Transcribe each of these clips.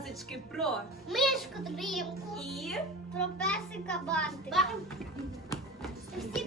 казочки про Мишку дрімку. і Про песика бантика. Всі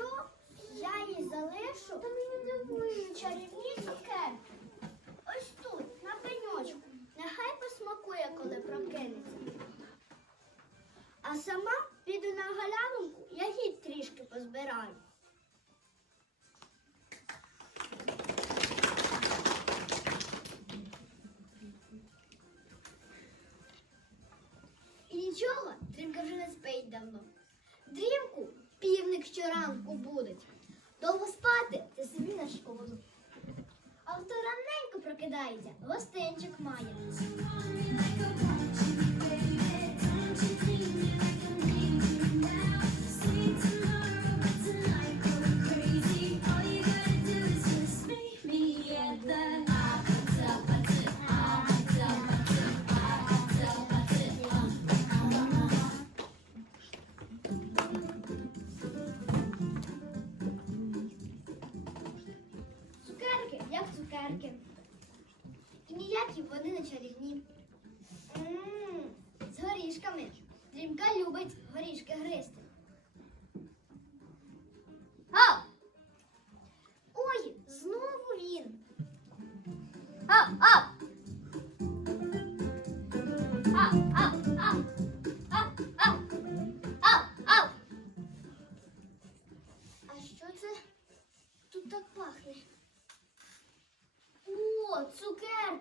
якщо я їй залишу чарівні цукерки? Ось тут, на пеньочку. Нехай посмакує, коли прокинеться. А сама піду на галявинку, ягід трішки позбираю. І нічого, Дрімка вже не спить давно. Дрімку півник щоранку будить. Довго спати це собі на шкоду. А хто раненько прокидається, гостинчик має. Цукерки,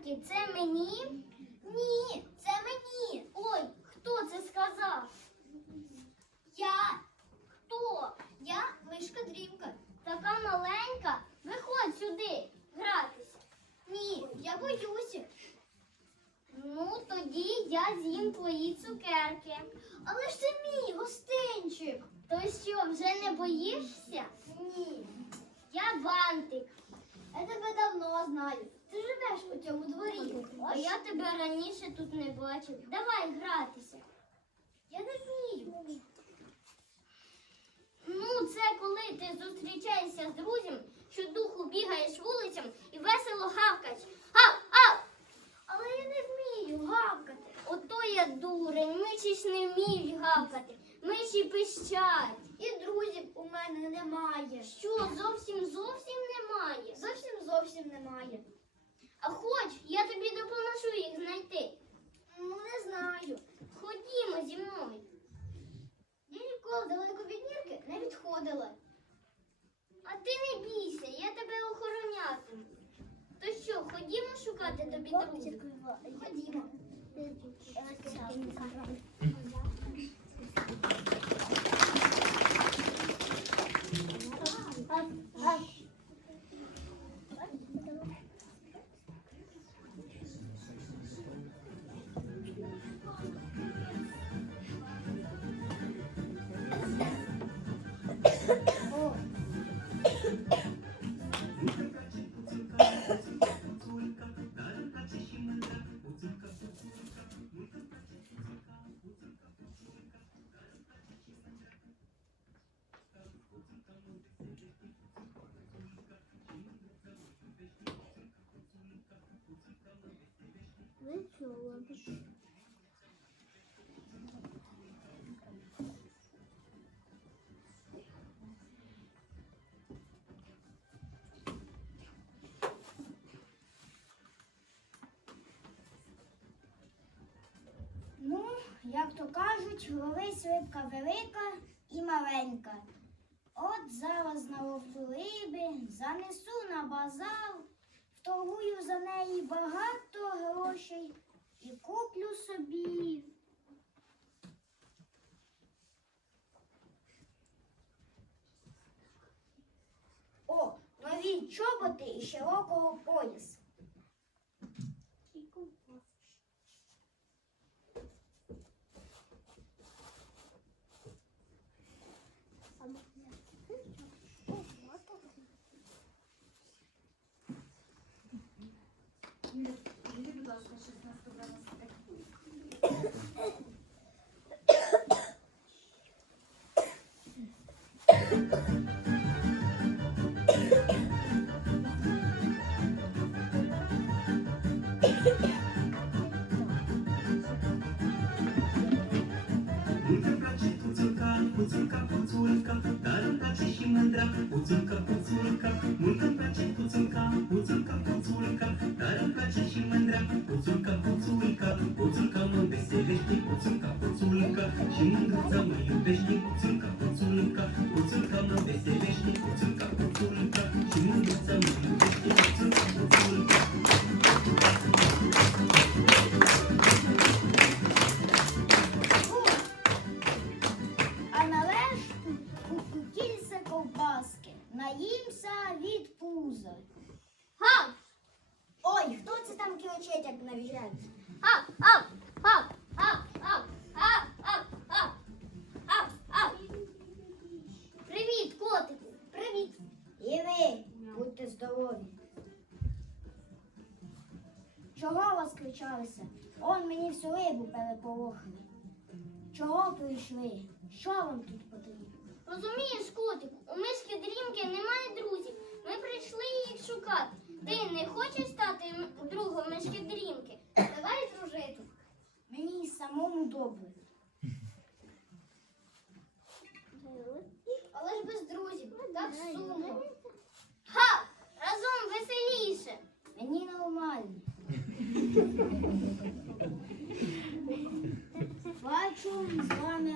цукерки, це мені? Ні, це мені. Ой, хто це сказав? Я. Хто? Я мишка дрімка. Така маленька. Виходь сюди гратися. Ні, я боюся. Ну, тоді я з'їм твої цукерки. Але ж це мій гостинчик. То що, вже не боїшся? Ні. Я бантик. Я тебе давно знаю. Ти живеш у цьому дворі. А я тебе раніше тут не бачив. Давай гратися. Я не вмію. Ну, це коли ти зустрічаєшся з друзем, що духу бігаєш вулицям і весело гавкаєш. Гав, гав! Але я не вмію гавкати. Ото я дурень, ми ж не вміємо. кричать. І друзів у мене немає. Що, зовсім зовсім немає? Зовсім зовсім немає. А хоч я тобі допоможу їх знайти. Ну, не знаю. Ходімо зі мною. Я ніколи далеко від Нірки не відходила. А ти не бійся, я тебе охоронятиму. То що, ходімо шукати тобі друзів? Ходімо. Ну, то кажуть, ловись рибка велика і маленька. От зараз наловлю риби, занесу на базар, вторгую за неї багато грошей і куплю собі. О, нові чоботи і широкого пояса. 增加不增加，共产党制度增加不增加不增加，当然不执行。Привіт, котику! Привіт! І ви, будьте здорові. Чого вас кричалися? Он мені всю рибу переполохали. Чого прийшли? Що вам тут потрібно? Розумієш, котику, у мишки дрімки немає друзів. Ми прийшли їх шукати. Ти не хочеш стати другом мишки дрімки? Давай дружити. Мені і самому добре. Але ж без друзів, так сумно. Ха! Разом веселіше. Мені нормально. Бачу, з вами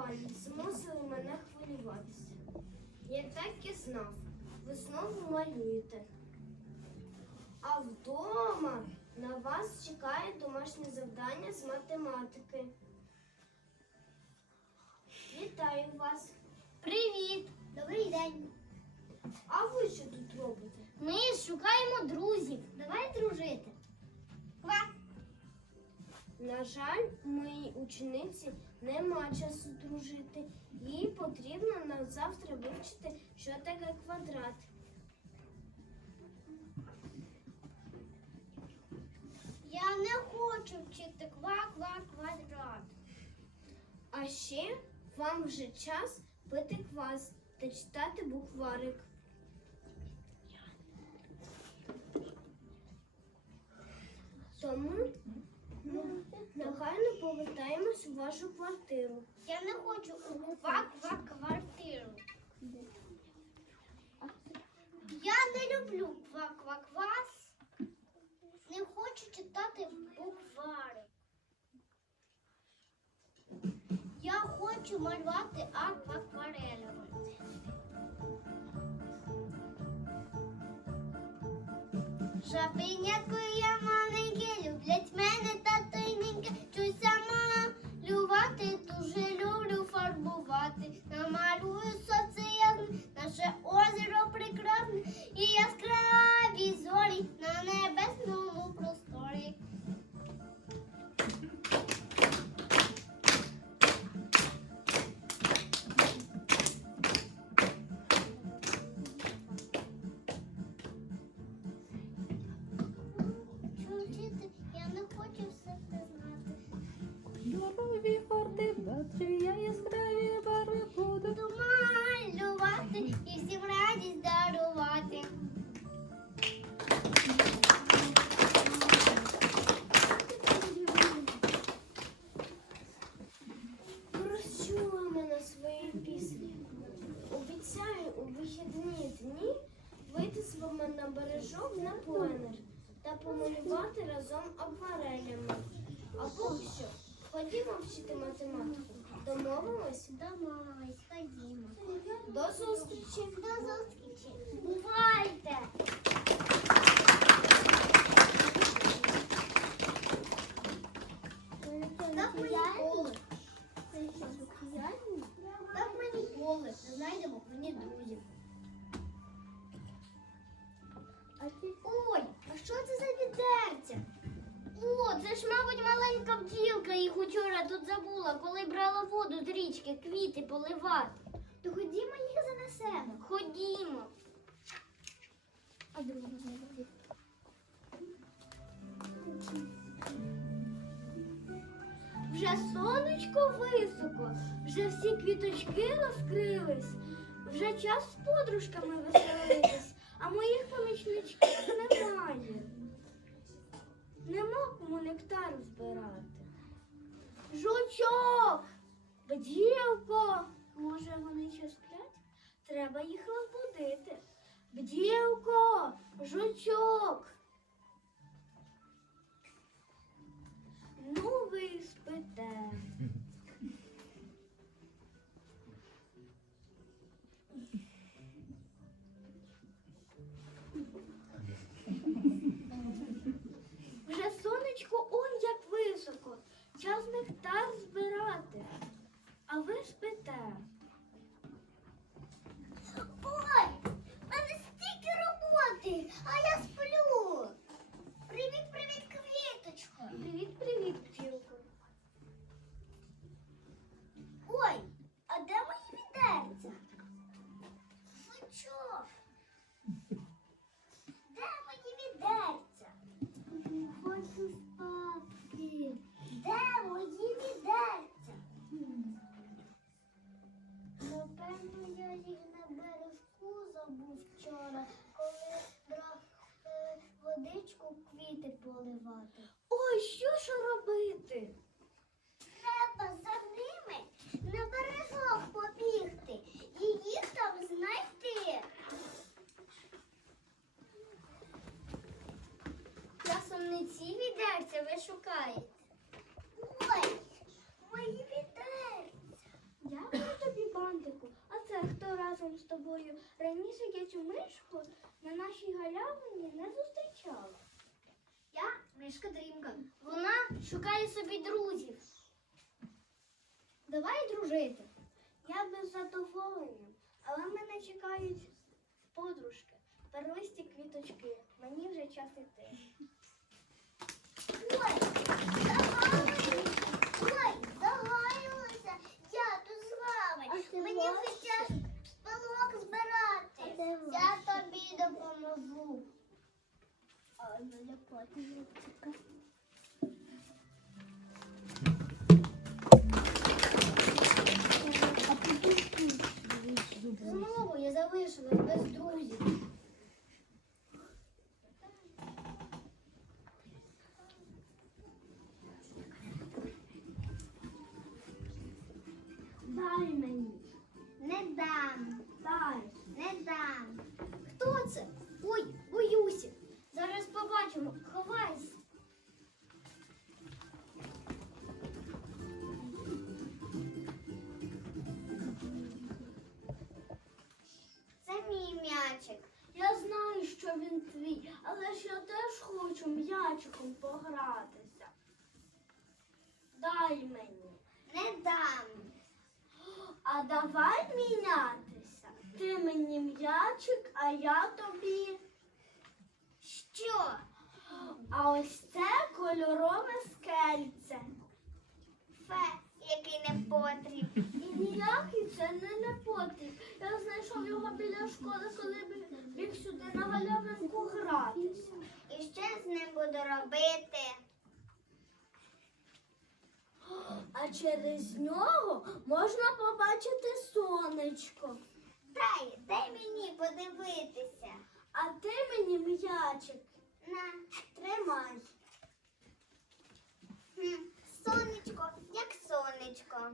пані, змусили мене хвилюватися. Я так і знав, ви знову малюєте. А вдома на вас чекає домашнє завдання з математики. Вітаю вас! Привіт! Добрий день! А ви що тут робите? Ми шукаємо друзів. Давай дружити. Ква. На жаль, моїй учениці нема часу дружити. Їй потрібно на завтра вивчити, що таке квадрат. Я не хочу вчити ква-ква-квадрат. А ще вам вже час пити квас та читати букварик. Тому ну, негайно повертаємось у вашу квартиру. Я не хочу у ква-ква-квартиру. Я не люблю ква-ква-квас. Не хочу читати буквари. Я хочу малювати аквакварелями. Жабиняку я não meu Maruso. Забула, коли брала воду з річки, квіти поливати. То ходімо їх занесемо. Ходімо. А другу знайдемо. Вже сонечко високо, вже всі квіточки розкрились, вже час з подружками веселитись, а моїх помічничків немає. Нема кому нектар збирати. Жучок, бділко, може вони ще сплять? Треба їх розбудити. Бділко, жучок. Ну, ви спите. відерця ви шукаєте? Ой, мої відерця. Дякую тобі, бантику. А це хто разом з тобою? Раніше я цю мишку на нашій галявині не зустрічала. Я мишка Дрімка. Вона шукає собі друзів. Давай дружити. Я без задоволення, але мене чекають подружки, перлисті квіточки. Мені вже час іти. Я тобі допоможу. А мене м'ячиком погратися. Дай мені. Не дам. А давай мінятися. Ти мені м'ячик, а я тобі. Що? А ось це кольорове скельце. Фе, який не потріб. І ніякий це не непотріб. Я знайшов його біля школи, коли біг сюди на галявинку гратися. І що з ним буду робити? А через нього можна побачити сонечко. Дай, дай мені подивитися. А ти мені м'ячик На, тримай. хм, сонечко, як сонечко.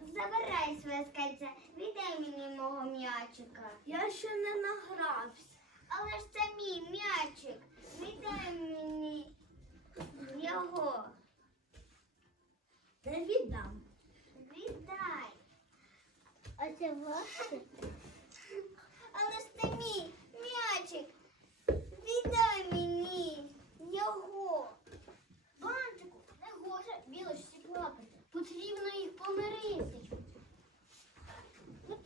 Забирай своє скальце, віддай мені мого м'ячика. Я ще не награвся. Але ж це мій м'ячик. Віддай мені його. Не віддам. Віддай. А це ваше? Але ж це мій м'ячик. Віддай мені його. Бантику, не гоже білочці плакати. Потрібно їх помирити. Не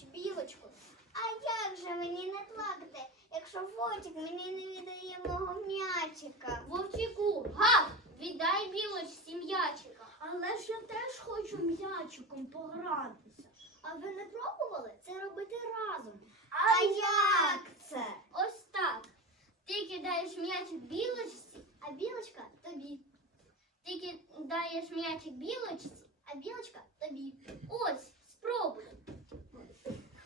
плач, білочку. А як же мені не плакати, якщо Вовчик мені не віддає мого м'ячика? Вовчику, гав, віддай білочці м'ячика. Але ж я теж хочу м'ячиком погратися. А ви не пробували це робити разом? А як це? Ось так. Ти кидаєш м'ячик білочці, а білочка тобі. Ти кидаєш м'ячик білочці, а білочка тобі. Ось, спробуй.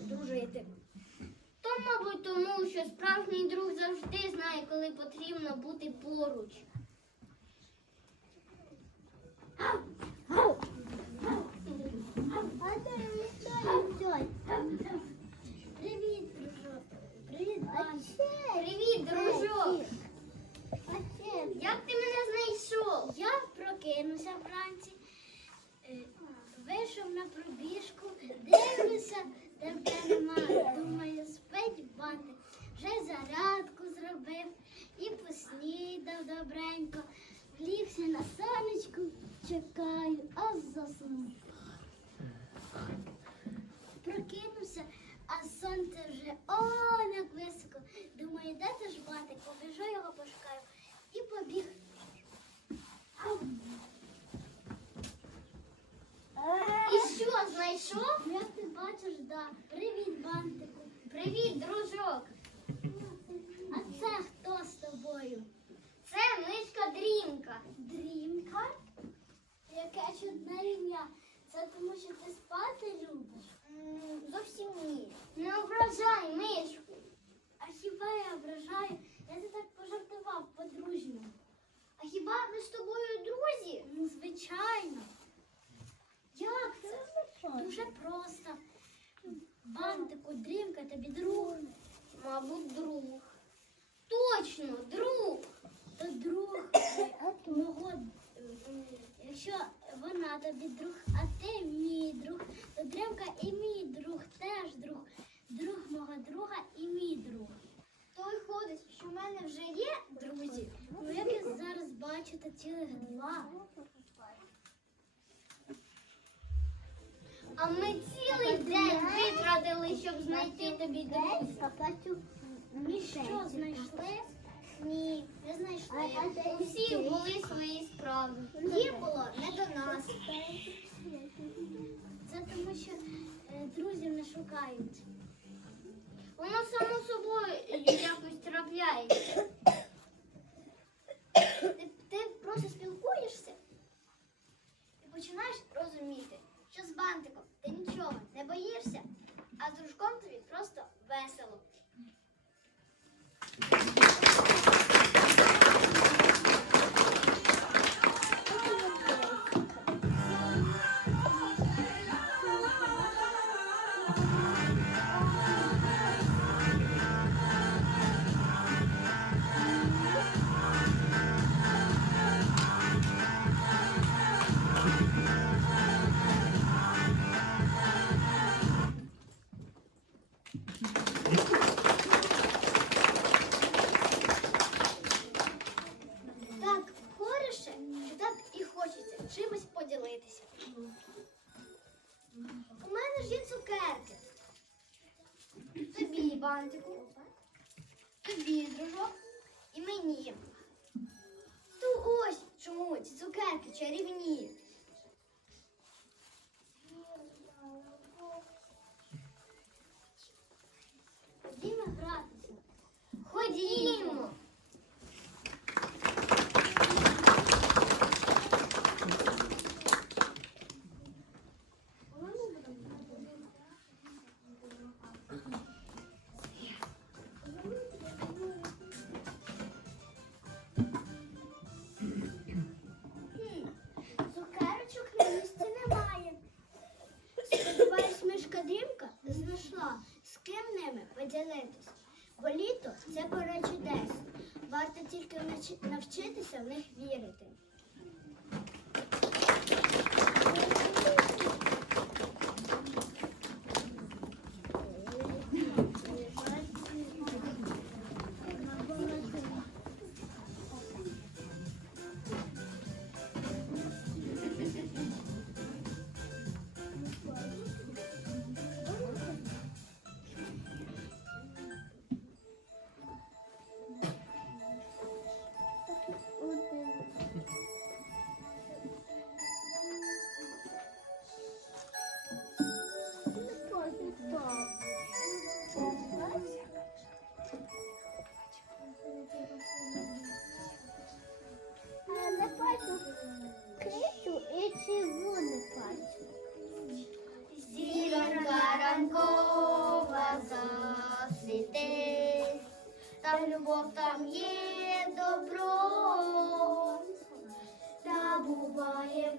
дружити. То, мабуть, тому що справжній друг завжди знає, коли потрібно бути поруч. Привіт, дружок. Привіт, Привіт, дружок! Як ти мене знайшов? Я прокинувся вранці, е, вийшов на пробіжку, дивлюся, тебе немає. Думаю, спить бантик. Вже зарядку зробив і поснідав добренько. Лігся на сонечку, чекаю, а заснув. Прокинувся, а сонце вже он як високо. Думаю, де це ж бантик? Побіжу його пошукаю і побіг. І що, знайшов? бачиш, да. Привіт, бантику. Привіт, дружок. А це хто з тобою? Це мишка Дрімка. Дрімка? Яке чудне ім'я. Це тому, що ти спати любиш? Зовсім ні. Не ображай мишку. А хіба я ображаю? Я це так пожартував по-дружньому. А хіба ми з тобою друзі? Ну, звичайно. Як це? Дуже просто. Бантику, дрімка тобі друг. Мабуть, друг. Точно, друг. То друг мого. е, Якщо вона тобі друг, а ти мій друг, то Дремка і мій друг теж друг. Друг мого друга і мій друг. То виходить, що в мене вже є друзі. Ну, як я зараз бачите, цілих два. А ми цілий день витратили, щоб знайти тобі друзів. І що знайшли? Ні, не знайшли. У всіх були свої справи. Їм було не до нас. Це тому, що е, друзів не шукають. Воно само собою якось трапляється. Ти, ти просто спілкуєшся і починаєш розуміти, що з бантиком ти нічого не боїшся, а з дружком тобі просто весело. Бантику, тобі, дружок, і мені. То ось чому ці цукерки чарівні. Знайшла, з ким ними поділитись. Бо літо це пора чудес. Варто тільки навчитися в них вірити.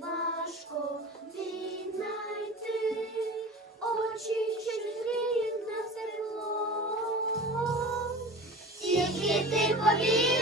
Важко віднайти очі, що гріють на тепло. Тільки ти повір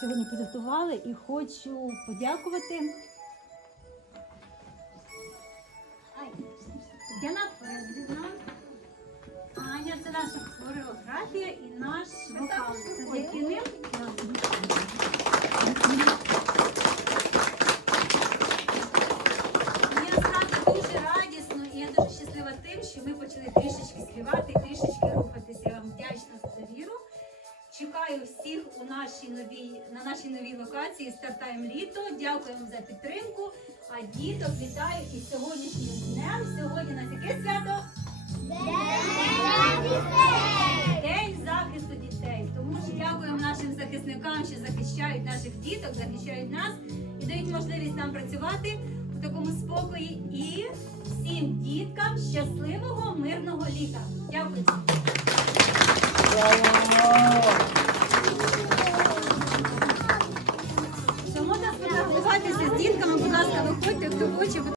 сьогодні підготували і хочу подякувати. Діана Федорівна. Аня, це наша хореографія і наш вокал. Це дитини. Дякую вам за підтримку. А діток вітаю із сьогоднішнім днем. Сьогодні у нас яке свято? День захисту дітей. Тому що дякуємо нашим захисникам, що захищають наших діток, захищають нас і дають можливість нам працювати у такому спокої. І всім діткам щасливого мирного літа. Дякую. Тобто співучі.